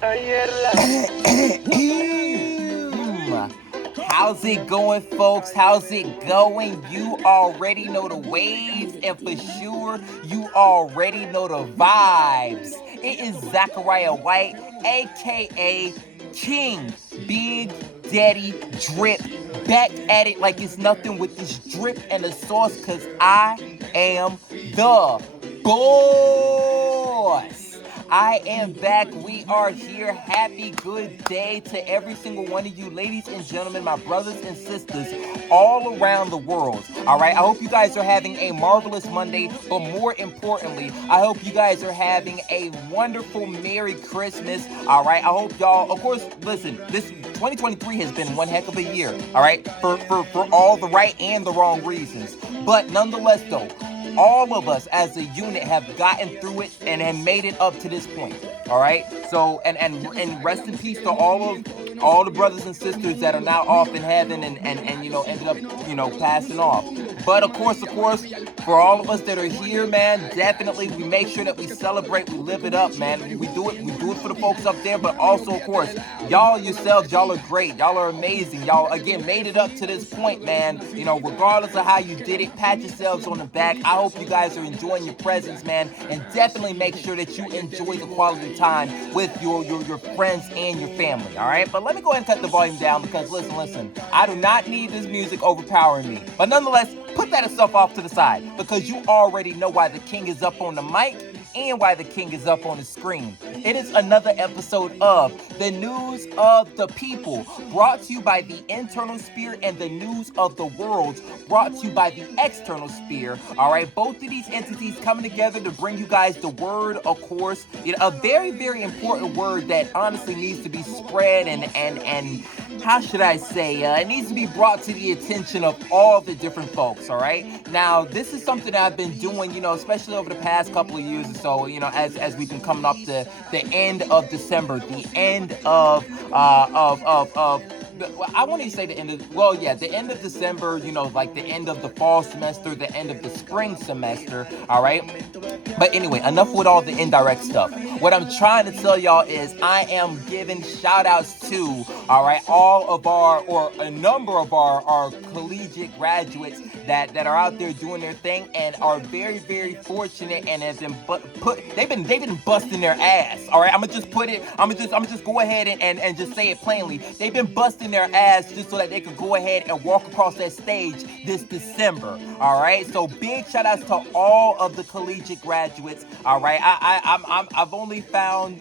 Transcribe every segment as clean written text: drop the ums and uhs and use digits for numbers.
How's it going, folks? How's it going? You already know the waves, and for sure, you already know the vibes. It is Zachariah White, aka King Big Daddy Drip, back at it like it's nothing with this drip and the sauce, cause I am the boss. I am back. We are here. Happy good day to every single one of you, ladies and gentlemen, my brothers and sisters all around the world. All right. I hope you guys are having a marvelous Monday, but more importantly, I hope you guys are having a wonderful Merry Christmas. All right. I hope y'all, of course, listen, this 2023 has been one heck of a year. All right. For all the right and the wrong reasons. But nonetheless, though, all of us as a unit have gotten through it and have made it up to this point. All right. So and rest in peace to all the brothers and sisters that are now off in heaven and ended up passing off. But of course, for all of us that are here, man, definitely we make sure that we celebrate, we live it up, man. We do it for the folks up there, but also, of course, y'all yourselves, y'all are great, y'all are amazing, y'all again made it up to this point, man. Regardless of how you did it, pat yourselves on the back. I hope you guys are enjoying your presence, man, and definitely make sure that you enjoy the quality time with your friends and your family. All right, but let me go ahead and cut the volume down because listen, I do not need this music overpowering me. But nonetheless, put that stuff off to the side because you already know why the king is up on the mic and why the king is up on the screen. It is another episode of The News of the People, brought to you by the internal sphere, and The News of the World, brought to you by the external sphere. All right, both of these entities coming together to bring you guys the word, of course, a very, very important word that honestly needs to be spread and how should I say, it needs to be brought to the attention of all the different folks, all right? Now, this is something that I've been doing, especially over the past couple of years or so, as we've been coming up to the end of December, the end of I want to say the end of, the end of December, like the end of the fall semester, the end of the spring semester, all right? But anyway, enough with all the indirect stuff. What I'm trying to tell y'all is I am giving shout outs to, all right, all of a number of our collegiate graduates that are out there doing their thing and are very, very fortunate and have been they've been busting their ass. All right, I'm gonna just go ahead and just say it plainly. They've been busting their ass just so that they could go ahead and walk across that stage this December. All right, so big shout outs to all of the collegiate graduates. All right, I've only found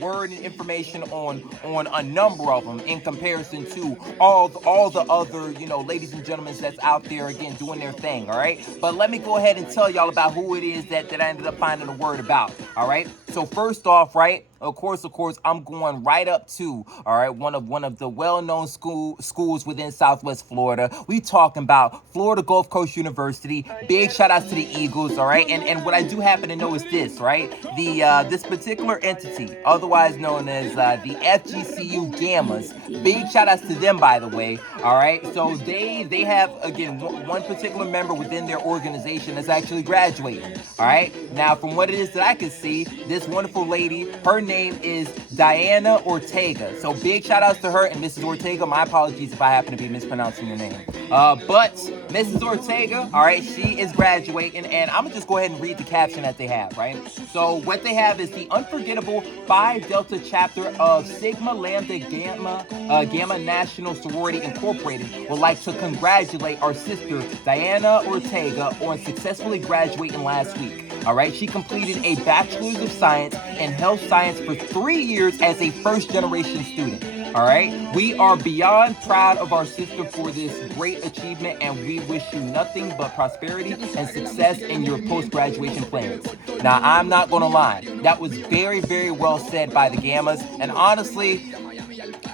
word and information on a number of them in comparison to all the other ladies and gentlemen that's out there again doing their thing. All right, but let me go ahead and tell y'all about who it is that I ended up finding a word about. All right, so first off, right, of course, I'm going right up to, all right, one of the well-known schools within Southwest Florida. We talking about Florida Gulf Coast University. Big shout outs to the Eagles, all right? And what I do happen to know is this, right? This particular entity, otherwise known as the FGCU Gammas. Big shout outs to them, by the way, all right? So they have, again, one particular member within their organization that's actually graduating, all right? Now, from what it is that I can see, this wonderful lady, her name is Diana Ortega. So big shout outs to her and Mrs. Ortega. My apologies if I happen to be mispronouncing your name. But Mrs. Ortega, all right, she is graduating, and I'm gonna just go ahead and read the caption that they have, right? So what they have is the unforgettable Phi Delta chapter of Sigma Lambda Gamma National Sorority Incorporated would like to congratulate our sister Diana Ortega on successfully graduating last week. All right, she completed a Bachelor's of Science in Health Science for 3 years as a first-generation student. All right, we are beyond proud of our sister for this great achievement, and we wish you nothing but prosperity and success in your post-graduation plans. Now, I'm not going to lie, that was very, very well said by the Gammas, and honestly,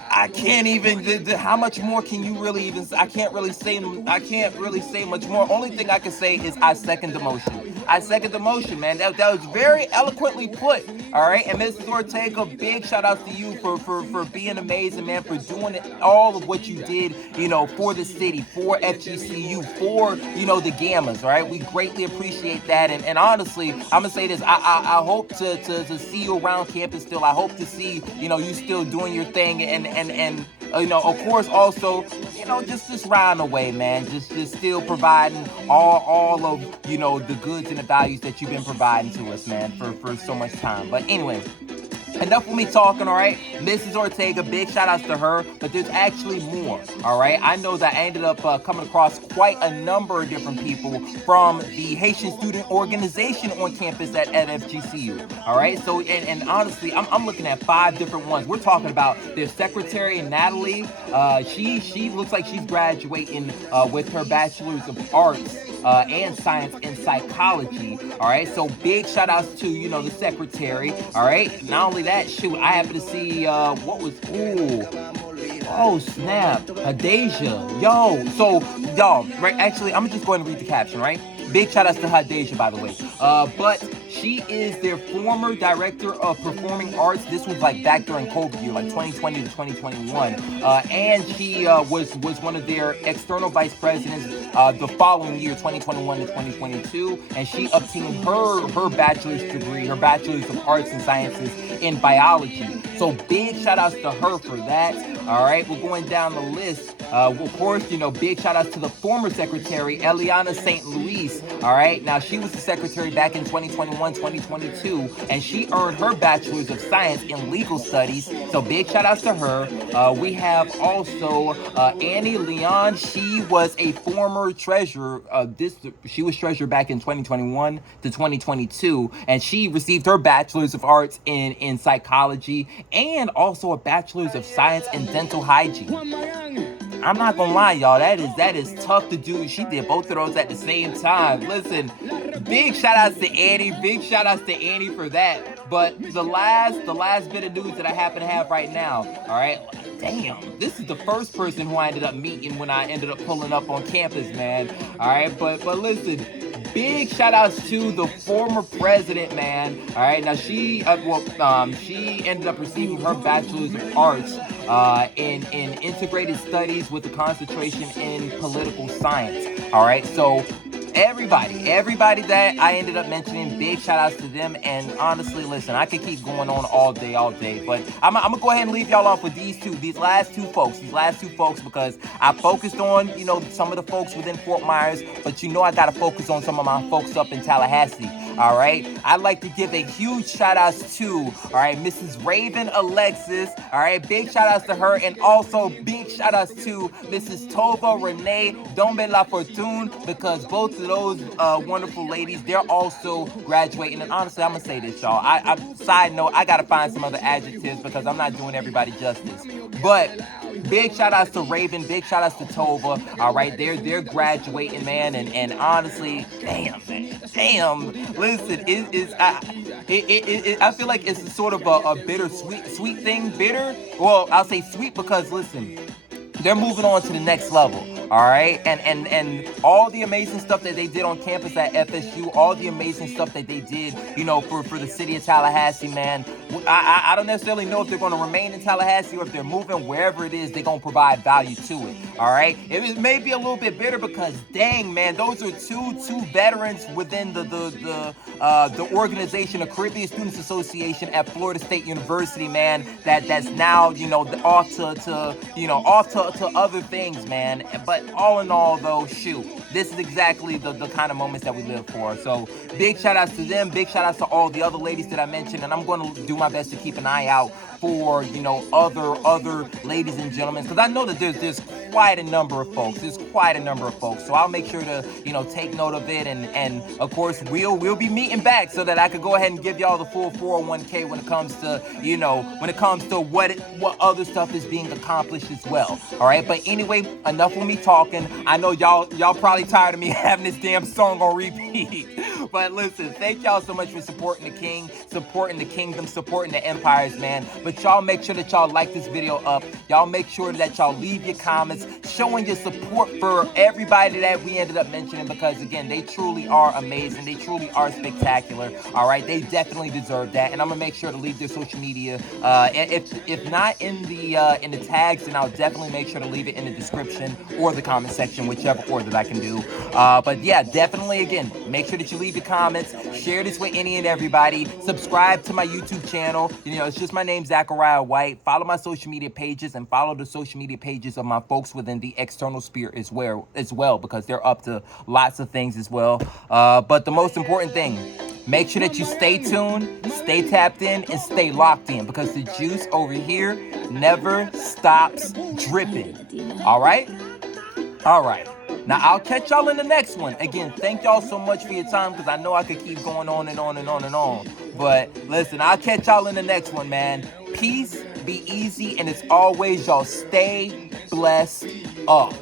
I can't even. How much more can you really even? I can't really say much more. Only thing I can say is I second the motion. I second the motion, man. That was very eloquently put. All right, and Mrs. Ortega, big shout outs to you for being amazing, man, for doing all of what you did, for the city, for FGCU, for, the Gammas, all right? We greatly appreciate that, and honestly, I'm gonna say this, I hope to see you around campus still. I hope to see, you still doing your thing, and of course, also, just riding away, man, just still providing all of, the goods and the values that you've been providing to us, man, for so much time. But anyway, enough with me talking, all right? Mrs. Ortega, big shout outs to her, but there's actually more, all right? I know that I ended up coming across quite a number of different people from the Haitian Student Organization on campus at FGCU, all right? So, and honestly, I'm looking at 5 different ones. We're talking about their secretary, Natalie. She looks like she's graduating with her Bachelor's of Arts and Science in Psychology, all right? So big shout outs to, the secretary, all right? Not only that, shoot, I happen to see, oh snap, Hadassqh, yo, so, y'all, right, actually, I'm just going to read the caption, right? Big shout outs to Hadassqh, by the way, but she is their former director of performing arts. This was like back during COVID year, like 2020 to 2021. And she was one of their external vice presidents the following year, 2021 to 2022. And she obtained her bachelor's degree, her bachelor's of arts and sciences in biology. So big shout outs to her for that. All right, we're going down the list. Of course, big shout outs to the former secretary, Eliana St. All right, now she was the secretary back in 2021, 2022, and she earned her bachelor's of science in legal studies. So big shout outs to her. We have also Annie Leon. She was a former treasurer. She was treasurer back in 2021 to 2022, and she received her bachelor's of arts in psychology and also a bachelor's of science in dental hygiene. I'm not gonna lie, y'all, that is tough to do. She did both of those at the same time. Listen, big shout outs to Annie, for that. But the last bit of news that I happen to have right now, all right, damn, this is the first person who I ended up meeting when I ended up pulling up on campus, man. All right, but listen, big shout outs to the former president, man. All right, now she ended up receiving her bachelor's of arts in integrated studies with a concentration in political science. All right, so everybody that I ended up mentioning, big shout outs to them. And honestly, listen, I could keep going on all day, but I'm gonna go ahead and leave y'all off with these last two folks, because I focused on, some of the folks within Fort Myers, but I gotta focus on some of my folks up in Tallahassee. All right, I'd like to give a huge shout outs to, all right, Mrs. Raven Alexis. All right, big shout outs to her, and also big shout outs to Mrs. Tovah Renee-Lafortune, because both of those wonderful ladies, they're also graduating. And honestly, I'm gonna say this, y'all. I side note, I gotta find some other adjectives because I'm not doing everybody justice. But big shout outs to Raven, big shout outs to Tovah. All right, they're graduating, man, and honestly, damn. Listen, I feel like it's sort of a bitter sweet thing. Bitter? Well, I'll say sweet because listen, they're moving on to the next level. All right, and all the amazing stuff that they did on campus at FSU, all the amazing stuff that they did, for the city of Tallahassee, man. I don't necessarily know if they're going to remain in Tallahassee or if they're moving wherever it is. They're going to provide value to it. All right, it may be a little bit bitter because, dang, man, those are two veterans within the organization, the Caribbean Students Association at Florida State University, man. That's now off to other things, man. But all in all, though, shoot, this is exactly the kind of moments that we live for. So big shout outs to them, big shout outs to all the other ladies that I mentioned, and I'm going to do my best to keep an eye out for other ladies and gentlemen, because I know that there's quite a number of folks. So I'll make sure to take note of it, and of course we'll be meeting back so that I could go ahead and give y'all the full 401k when it comes to what other stuff is being accomplished as well. All right, but anyway, enough of me talking. I know y'all probably already tired of me having this damn song on repeat. But listen, thank y'all so much for supporting the king, supporting the kingdom, supporting the empires, man. But y'all make sure that y'all like this video up. Y'all make sure that y'all leave your comments, showing your support for everybody that we ended up mentioning, because again, they truly are amazing. They truly are spectacular. All right, they definitely deserve that. And I'm gonna make sure to leave their social media. If not in the tags, then I'll definitely make sure to leave it in the description or the comment section, whichever order that I can do. But yeah, definitely, again, make sure that you leave your comments, share this with any and everybody, subscribe to my YouTube channel. You know, it's just my name, Zachariah White. Follow my social media pages and follow the social media pages of my folks within the external sphere as well, because they're up to lots of things as well. But the most important thing, make sure that you stay tuned, stay tapped in, and stay locked in, because the juice over here never stops dripping. All right? All right. Now, I'll catch y'all in the next one. Again, thank y'all so much for your time, because I know I could keep going on and on and on and on. But listen, I'll catch y'all in the next one, man. Peace, be easy, and as always, y'all stay blessed up.